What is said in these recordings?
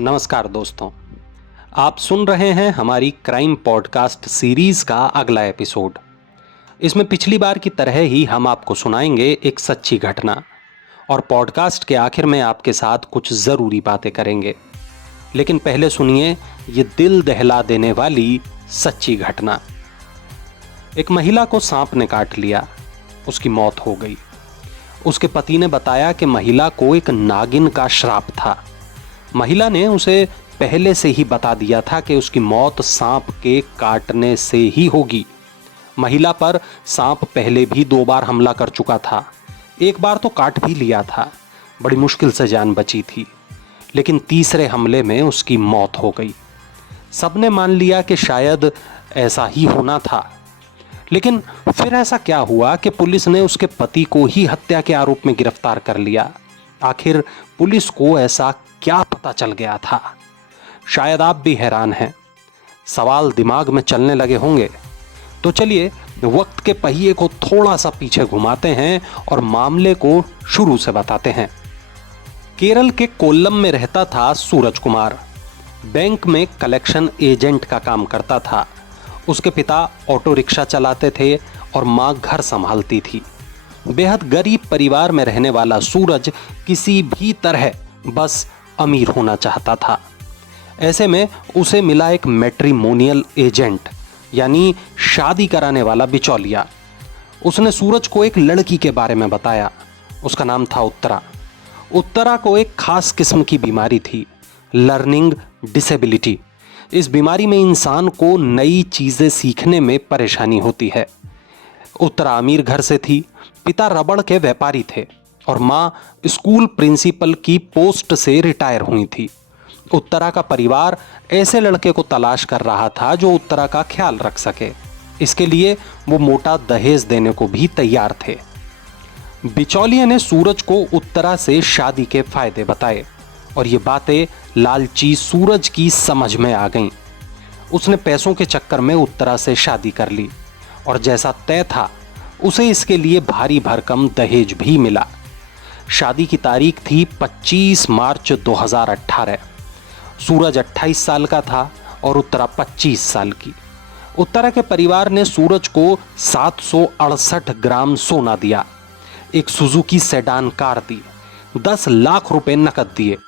नमस्कार दोस्तों, आप सुन रहे हैं हमारी क्राइम पॉडकास्ट सीरीज का अगला एपिसोड। इसमें पिछली बार की तरह ही हम आपको सुनाएंगे एक सच्ची घटना और पॉडकास्ट के आखिर में आपके साथ कुछ ज़रूरी बातें करेंगे। लेकिन पहले सुनिए ये दिल दहला देने वाली सच्ची घटना। एक महिला को सांप ने काट लिया, उसकी मौत हो गई। उसके पति ने बताया कि महिला को एक नागिन का श्राप था। महिला ने उसे पहले से ही बता दिया था कि उसकी मौत सांप के काटने से ही होगी। महिला पर सांप पहले भी 2 बार हमला कर चुका था, एक बार तो काट भी लिया था। बड़ी मुश्किल से जान बची थी, लेकिन तीसरे हमले में उसकी मौत हो गई। सबने मान लिया कि शायद ऐसा ही होना था, लेकिन फिर ऐसा क्या हुआ कि पुलिस ने उसके पति को ही हत्या के आरोप में गिरफ्तार कर लिया। आखिर पुलिस को ऐसा क्या पता चल गया था? शायद आप भी हैरान हैं, सवाल दिमाग में चलने लगे होंगे। तो चलिए वक्त के पहिए को थोड़ा सा पीछे घुमाते हैं और मामले को शुरू से बताते हैं। केरल के कोल्लम में रहता था सूरज कुमार। बैंक में कलेक्शन एजेंट का काम करता था। उसके पिता ऑटो रिक्शा चलाते थे और मां घर संभालती थी। बेहद गरीब परिवार में रहने वाला सूरज किसी भी तरह बस अमीर होना चाहता था। ऐसे में उसे मिला एक मैट्रिमोनियल एजेंट, यानी शादी कराने वाला बिचौलिया। उसने सूरज को एक लड़की के बारे में बताया। उसका नाम था उत्तरा। उत्तरा को एक खास किस्म की बीमारी थी, लर्निंग डिसेबिलिटी। इस बीमारी में इंसान को नई चीजें सीखने में परेशानी होती है। उत्तरा अमीर घर से थी। पिता रबड़ के व्यापारी थे और मां स्कूल प्रिंसिपल की पोस्ट से रिटायर हुई थी। उत्तरा का परिवार ऐसे लड़के को तलाश कर रहा था जो उत्तरा का ख्याल रख सके। इसके लिए वो मोटा दहेज देने को भी तैयार थे। बिचौलिया ने सूरज को उत्तरा से शादी के फायदे बताए और ये बातें लालची सूरज की समझ में आ गईं। उसने पैसों के चक्कर में उत्तरा से शादी कर ली और जैसा तय था उसे इसके लिए भारी भरकम दहेज भी मिला। शादी की तारीख थी 25 मार्च 2018। सूरज 28 साल का था और उत्तरा 25 साल की। उत्तरा के परिवार ने सूरज को 768 ग्राम सोना दिया, एक सुजुकी सेडान कार दी, 10 लाख रुपए नकद दिए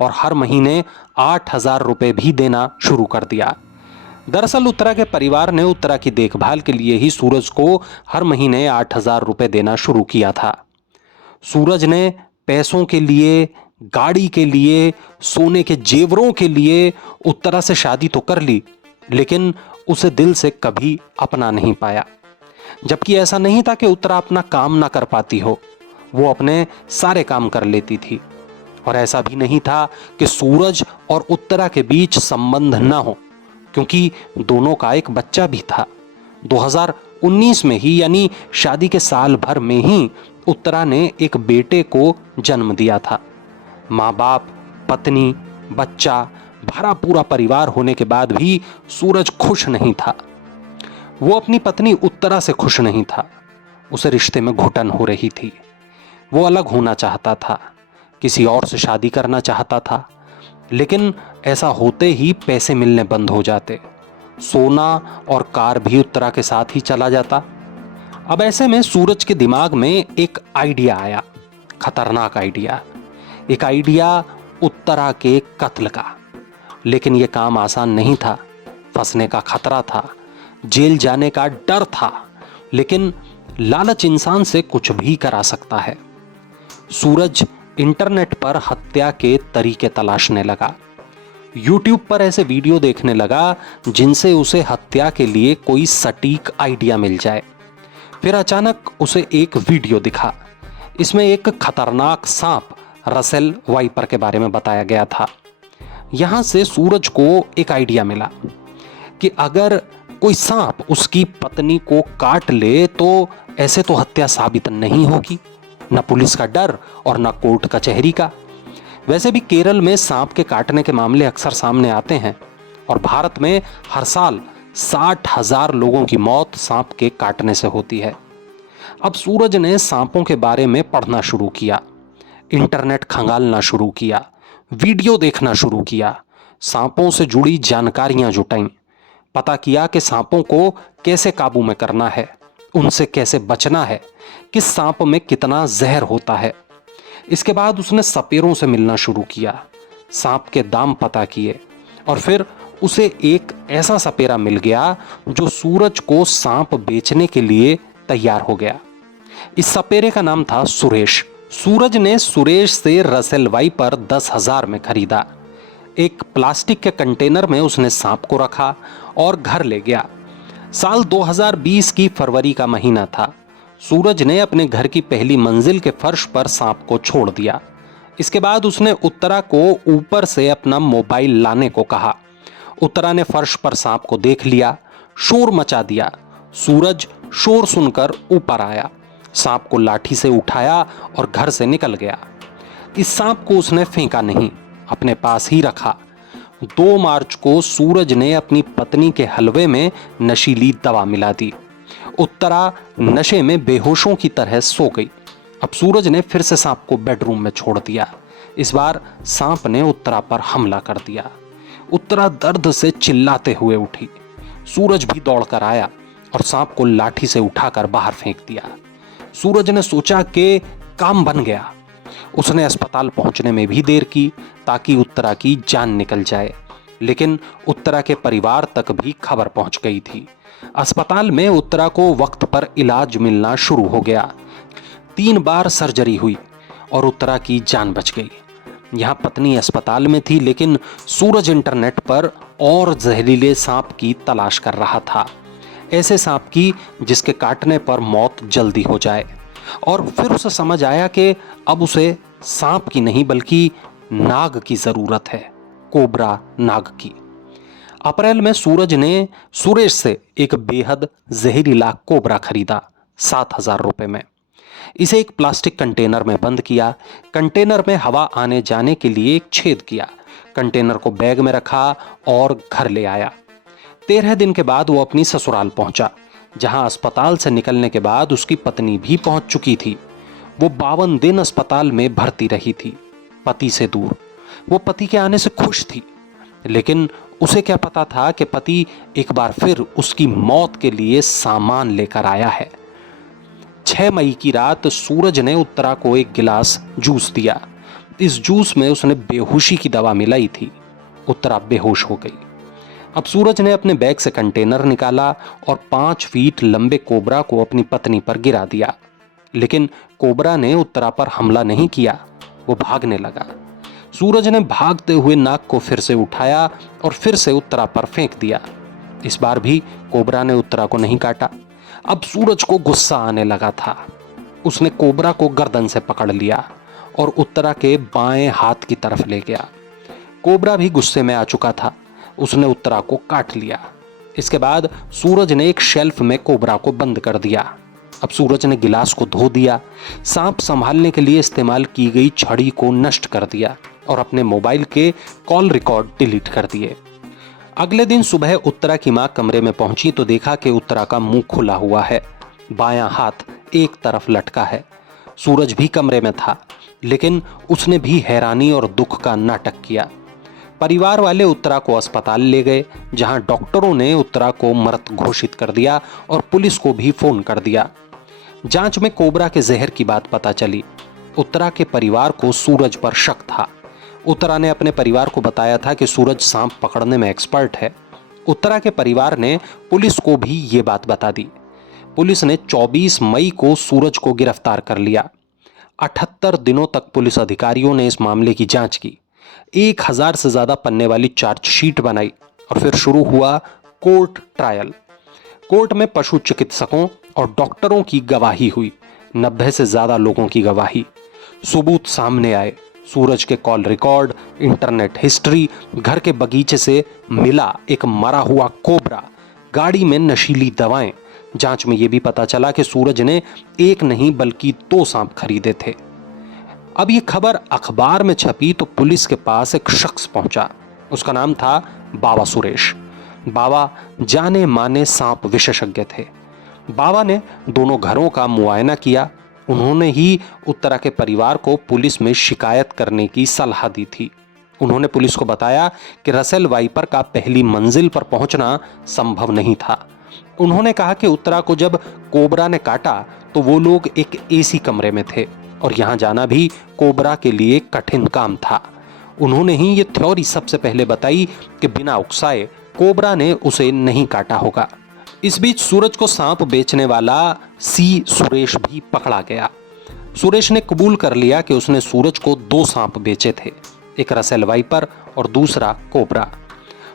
और हर महीने 8,000 रुपए भी देना शुरू कर दिया। दरअसल उत्तरा के परिवार ने उत्तरा की देखभाल के लिए ही सूरज को हर महीने 8,000 रुपए देना शुरू किया था। सूरज ने पैसों के लिए, गाड़ी के लिए, सोने के जेवरों के लिए उत्तरा से शादी तो कर ली, लेकिन उसे दिल से कभी अपना नहीं पाया। जबकि ऐसा नहीं था कि उत्तरा अपना काम ना कर पाती हो, वो अपने सारे काम कर लेती थी। और ऐसा भी नहीं था कि सूरज और उत्तरा के बीच संबंध ना हो, क्योंकि दोनों का एक बच्चा भी था। 2019 में ही, यानी शादी के साल भर में ही उत्तरा ने एक बेटे को जन्म दिया था। माँ बाप, पत्नी, बच्चा, भरा पूरा परिवार होने के बाद भी सूरज खुश नहीं था। वो अपनी पत्नी उत्तरा से खुश नहीं था। उसे रिश्ते में घुटन हो रही थी। वो अलग होना चाहता था, किसी और से शादी करना चाहता था, लेकिन ऐसा होते ही पैसे मिलने बंद हो जाते। सोना और कार भी उत्तरा के साथ ही चला जाता। अब ऐसे में सूरज के दिमाग में एक आइडिया आया, खतरनाक आइडिया। एक आइडिया उत्तरा के कत्ल का। लेकिन यह काम आसान नहीं था। फंसने का खतरा था, जेल जाने का डर था, लेकिन लालच इंसान से कुछ भी करा सकता है। सूरज इंटरनेट पर हत्या के तरीके तलाशने लगा। यूट्यूब पर ऐसे वीडियो देखने लगा जिनसे उसे हत्या के लिए कोई सटीक आइडिया मिल जाए। फिर अचानक उसे एक वीडियो दिखा। इसमें एक खतरनाक सांप, रसेल वाइपर के बारे में बताया गया था। यहां से सूरज को एक आइडिया मिला कि अगर कोई सांप उसकी पत्नी को काट ले तो ऐसे तो हत्या साबित नहीं होगी, न पुलिस का डर और न कोर्ट कचहरी का। वैसे भी केरल में सांप के काटने के मामले अक्सर सामने आते हैं और भारत में हर साल 60,000 लोगों की मौत सांप के काटने से होती है। अब सूरज ने सांपों के बारे में पढ़ना शुरू किया, इंटरनेट खंगालना शुरू किया, वीडियो देखना शुरू किया, सांपों से जुड़ी जानकारियां जुटाईं, पता किया कि सांपों को कैसे काबू में करना है, उनसे कैसे बचना है, किस सांप में कितना जहर होता है। इसके बाद उसने सपेरों से मिलना शुरू किया, सांप के दाम पता किए और फिर उसे एक ऐसा सपेरा मिल गया जो सूरज को सांप बेचने के लिए तैयार हो गया। इस सपेरे का नाम था सुरेश। सूरज ने सुरेश से रसेल वाइपर 10,000 में खरीदा। एक प्लास्टिक के कंटेनर में उसने सांप को रखा और घर ले गया। साल 2020 की फरवरी का महीना था। सूरज ने अपने घर की पहली मंजिल के फर्श पर सांप को छोड़ दिया। इसके बाद उसने उत्तरा को ऊपर से अपना मोबाइल लाने को कहा। उत्तरा ने फर्श पर सांप को देख लिया, शोर मचा दिया। सूरज शोर सुनकर ऊपर आया, सांप को लाठी से उठाया और घर से निकल गया। इस सांप को उसने फेंका नहीं, अपने पास ही रखा। 2 मार्च को सूरज ने अपनी पत्नी के हलवे में नशीली दवा मिला दी। उत्तरा नशे में बेहोशों की तरह सो गई। अब सूरज ने फिर से सांप को बेडरूम में छोड़ दिया। इस बार सांप ने उत्तरा पर हमला कर दिया। उत्तरा दर्द से चिल्लाते हुए उठी। सूरज भी दौड़कर आया और सांप को लाठी से उठाकर बाहर फेंक दिया। सूरज ने सोचा कि काम बन गया। उसने अस्पताल पहुंचने में भी देर की ताकि उत्तरा की जान निकल जाए, लेकिन उत्तरा के परिवार तक भी खबर पहुंच गई थी। अस्पताल में उत्तरा को वक्त पर इलाज मिलना शुरू हो गया। 3 बार सर्जरी हुई और उत्तरा की जान बच गई। यहाँ पत्नी अस्पताल में थी, लेकिन सूरज इंटरनेट पर और जहरीले सांप की तलाश कर रहा था। ऐसे सांप की जिसके काटने पर मौत जल्दी हो जाए। और फिर उसे समझ आया कि अब उसे सांप की नहीं बल्कि नाग की जरूरत है, कोबरा नाग की। अप्रैल में सूरज ने सुरेश से एक बेहद जहरीला कोबरा खरीदा 7,000 रुपए में। इसे एक प्लास्टिक कंटेनर में बंद किया। कंटेनर में हवा आने जाने के लिए एक छेद किया। कंटेनर को बैग में रखा और घर ले आया। 13 दिन के बाद वो अपनी ससुराल पहुंचा, जहां अस्पताल से निकलने के बाद उसकी पत्नी भी पहुंच चुकी थी। वो 52 दिन अस्पताल में भर्ती रही थी, पति से दूर। वो पति के आने से खुश थी, लेकिन उसे क्या पता था कि पति एक बार फिर उसकी मौत के लिए सामान लेकर आया है। 6 मई की रात सूरज ने उत्तरा को एक गिलास जूस दिया। इस जूस में उसने बेहोशी की दवा मिलाई थी। उत्तरा बेहोश हो गई। अब सूरज ने अपने बैग से कंटेनर निकाला और 5 फीट लंबे कोबरा को अपनी पत्नी पर गिरा दिया, लेकिन कोबरा ने उत्तरा पर हमला नहीं किया। वो भागने लगा। सूरज ने भागते हुए नाग को फिर से उठाया और फिर से उत्तरा पर फेंक दिया। इस बार भी कोबरा ने उत्तरा को नहीं काटा। अब सूरज को गुस्सा आने लगा था। उसने कोबरा को गर्दन से पकड़ लिया और उत्तरा के बाएं हाथ की तरफ ले गया। कोबरा भी गुस्से में आ चुका था। उसने उत्तरा को काट लिया। इसके बाद सूरज ने एक शेल्फ में कोबरा को बंद कर दिया। अब सूरज ने गिलास को धो दिया, सांप संभालने के लिए इस्तेमाल की गई छड़ी को नष्ट कर दिया और अपने मोबाइल के कॉल रिकॉर्ड डिलीट कर दिए। अगले दिन सुबह उत्तरा की मां कमरे में पहुंची तो देखा कि उत्तरा का मुंह खुला हुआ है, बायां हाथ एक तरफ लटका है। सूरज भी कमरे में था, लेकिन उसने भी हैरानी और दुख का नाटक किया। परिवार वाले उत्तरा को अस्पताल ले गए, जहां डॉक्टरों ने उत्तरा को मृत घोषित कर दिया और पुलिस को भी फोन कर दिया। जांच में कोबरा के जहर की बात पता चली। उत्तरा के परिवार को सूरज पर शक था। उत्तरा ने अपने परिवार को बताया था कि सूरज सांप पकड़ने में एक्सपर्ट है। उत्तरा के परिवार ने पुलिस को भी ये बात बता दी। पुलिस ने 24 मई को सूरज को गिरफ्तार कर लिया। 78 दिनों तक पुलिस अधिकारियों ने इस मामले की जांच की। 1000 से ज्यादा पन्ने वाली चार्जशीट बनाई और फिर शुरू हुआ कोर्ट ट्रायल। कोर्ट में पशु चिकित्सकों और डॉक्टरों की गवाही हुई, 90 से ज्यादा लोगों की गवाही। सबूत सामने आए, सूरज के कॉल रिकॉर्ड, इंटरनेट हिस्ट्री, घर के बगीचे से मिला एक मरा हुआ कोबरा, गाड़ी में नशीली दवाएं। जांच में यह भी पता चला कि सूरज ने एक नहीं बल्कि 2 सांप खरीदे थे। अब ये खबर अखबार में छपी तो पुलिस के पास एक शख्स पहुंचा। उसका नाम था बाबा सुरेश। बाबा जाने माने सांप विशेषज्ञ थे। बाबा ने दोनों घरों का मुआयना किया। उन्होंने ही उत्तरा के परिवार को पुलिस में शिकायत करने की सलाह दी थी। उन्होंने पुलिस को बताया कि रसेल वाइपर का पहली मंजिल पर पहुंचना संभव नहीं था। उन्होंने कहा कि उत्तरा को जब कोबरा ने काटा तो वो लोग एक एसी कमरे में थे और यहां जाना भी कोबरा के लिए कठिन काम था। उन्होंने ही ये थ्योरी सबसे पहले बताई कि बिना उकसाए कोबरा ने उसे नहीं काटा होगा। इस बीच सूरज को सांप बेचने वाला सुरेश भी पकड़ा गया। सुरेश ने कबूल कर लिया कि उसने सूरज को 2 सांप बेचे थे, एक रसेल वाइपर और दूसरा कोबरा।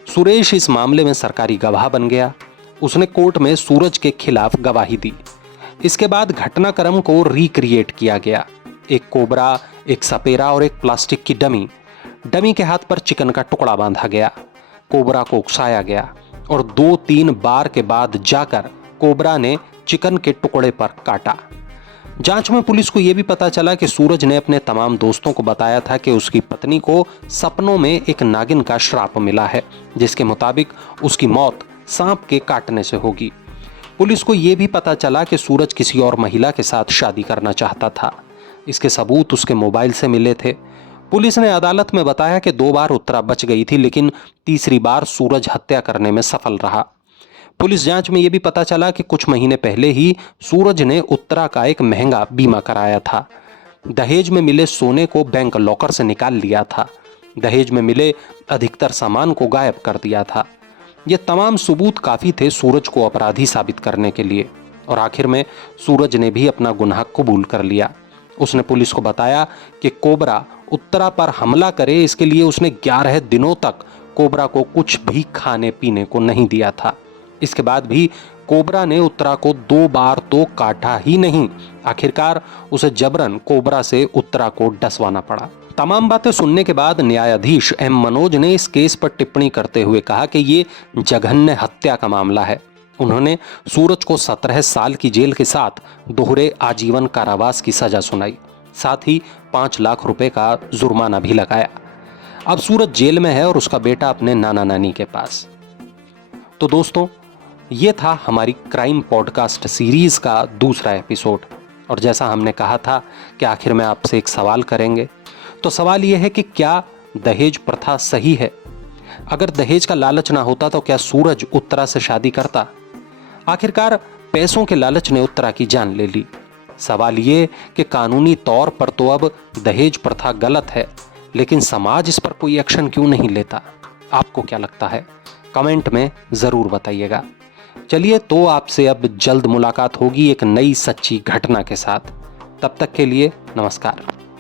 सुरेश इस मामले में सरकारी गवाह बन गया। उसने कोर्ट में सूरज के खिलाफ गवाही दी। इसके बाद घटनाक्रम को रिक्रिएट किया गया। एक कोबरा, एक सपेरा और एक प्लास्टिक की डमी के हाथ पर चिकन का टुकड़ा बांधा गया। कोबरा को उकसाया गया और 2-3 बार के बाद जाकर कोबरा ने चिकन के टुकड़े पर काटा। जांच में पुलिस को यह भी पता चला कि सूरज ने अपने तमाम दोस्तों को बताया था कि उसकी पत्नी को सपनों में एक नागिन का श्राप मिला है, जिसके मुताबिक उसकी मौत सांप के काटने से होगी। पुलिस को यह भी पता चला कि सूरज किसी और महिला के साथ शादी करना चाहता था। इसके सबूत उसके मोबाइल से मिले थे। पुलिस ने अदालत में बताया कि 2 बार उत्तरा बच गई थी, लेकिन तीसरी बार सूरज हत्या करने में सफल रहा। पुलिस जांच में यह भी पता चला कि कुछ महीने पहले ही सूरज ने उत्तरा का एक महंगा बीमा कराया था। दहेज में मिले सोने को बैंक लॉकर से निकाल लिया था। दहेज में मिले अधिकतर सामान को गायब कर दिया था। ये तमाम सबूत काफी थे सूरज को अपराधी साबित करने के लिए, और आखिर में सूरज ने भी अपना गुनाह कबूल कर लिया। उसने पुलिस को बताया कि कोबरा उत्तरा पर हमला करे, इसके लिए उसने 11 दिनों तक कोबरा को कुछ भी खाने पीने को नहीं दिया था। इसके बाद भी कोबरा ने उत्तरा को 2 बार तो काटा ही नहीं। आखिरकार उसे जबरन कोबरा से उत्तरा को डसवाना पड़ा। तमाम बातें सुनने के बाद न्यायाधीश एम मनोज ने इस केस पर टिप्पणी करते हुए कहा कि ये जघन्य हत्या का मामला है। उन्होंने सूरज को 17 साल की जेल के साथ दोहरे आजीवन कारावास की सजा सुनाई, साथ ही 5 लाख रुपए का जुर्माना भी लगाया। अब सूरज जेल में है और उसका बेटा अपने नाना नानी के पास। तो दोस्तों, ये था हमारी क्राइम पॉडकास्ट सीरीज का दूसरा एपिसोड, और जैसा हमने कहा था कि आखिर में आपसे एक सवाल करेंगे, तो सवाल यह है कि क्या दहेज प्रथा सही है? अगर दहेज का लालच ना होता तो क्या सूरज उत्तरा से शादी करता? आखिरकार पैसों के लालच ने उत्तरा की जान ले ली। सवाल ये कि कानूनी तौर पर तो अब दहेज प्रथा गलत है, लेकिन समाज इस पर कोई एक्शन क्यों नहीं लेता? आपको क्या लगता है? कमेंट में जरूर बताइएगा। चलिए, तो आपसे अब जल्द मुलाकात होगी एक नई सच्ची घटना के साथ। तब तक के लिए नमस्कार।